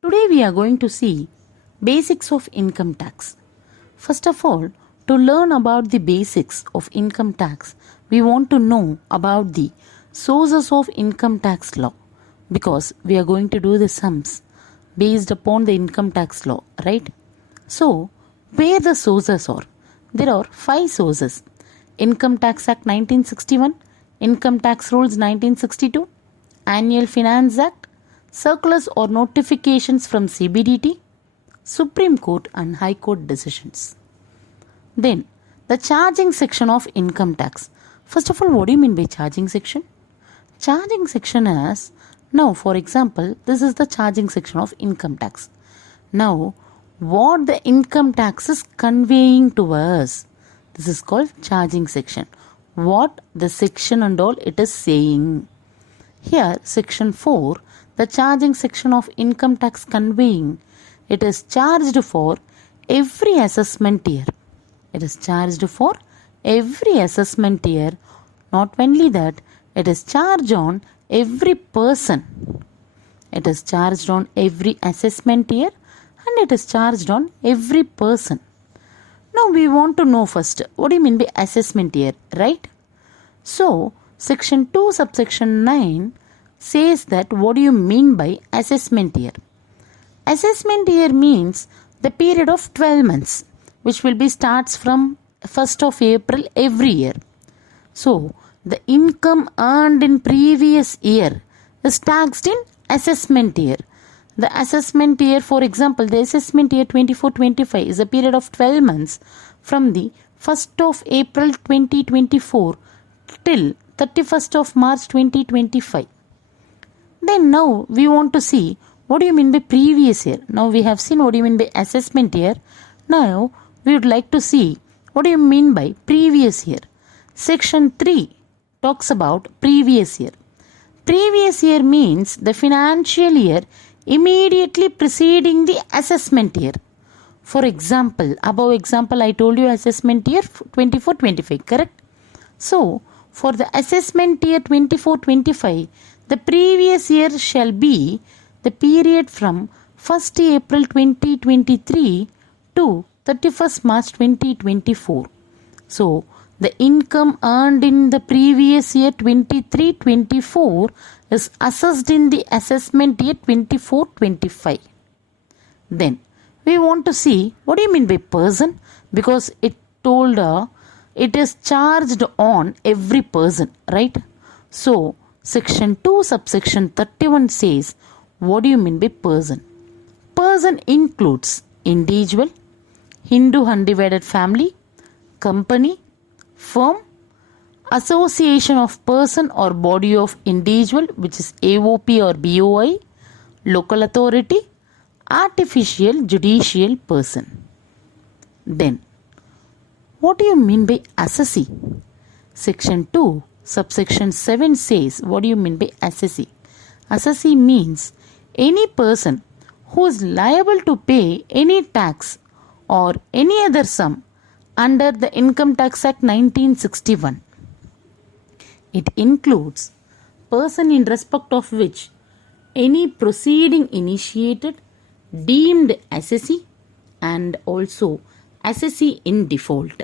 Today we are going to see basics of income tax. First of all, to learn about the basics of income tax, we want to know about the sources of income tax law because we are going to do the sums based upon the income tax law, right? So, where the sources are? There are 5 sources. Income Tax Act 1961, Income Tax Rules 1962, Annual Finance Act, circulars or notifications from CBDT, Supreme Court and High Court decisions. Then, the charging section of income tax. First of all, what do you mean by charging section? Charging section is, now for example, this is the charging section of income tax. Now, what the income tax is conveying to us, this is called charging section. What the section and all it is saying. Here, section 4, the charging section of income tax conveying, it is charged for every assessment year. It is charged for every assessment year. Not only that, it is charged on every person. It is charged on every assessment year and it is charged on every person. Now we want to know first, what do you mean by assessment year, right? So, section 2 subsection 9 says that what do you mean by assessment year? Assessment year means the period of 12 months which will be starts from 1st of April every year. So, the income earned in previous year is taxed in assessment year. The assessment year, for example, the assessment year 24-25 is a period of 12 months from the 1st of April 2024 till 31st of March 2025. Then now we want to see what do you mean by previous year. Now we have seen what do you mean by assessment year. Now we would like to see what do you mean by previous year. Section 3 talks about previous year. Previous year means the financial year immediately preceding the assessment year. For example, above example I told you assessment year 24-25, correct? So, for the assessment year 24-25, the previous year shall be the period from 1st April 2023 to 31st March 2024. So, the income earned in the previous year 23-24 is assessed in the assessment year 24-25. Then, we want to see what do you mean by person? Because it told it is charged on every person, right? So, section 2 subsection 31 says, what do you mean by person? Person includes individual, Hindu undivided family, company, firm, association of person or body of individual which is AOP or BOI, local authority, artificial judicial person. Then, what do you mean by assessee? Section 2 subsection 7 says, what do you mean by assessee? Assessee means any person who is liable to pay any tax or any other sum under the Income Tax Act 1961. It includes person in respect of which any proceeding initiated, deemed assessee and also assessee in default.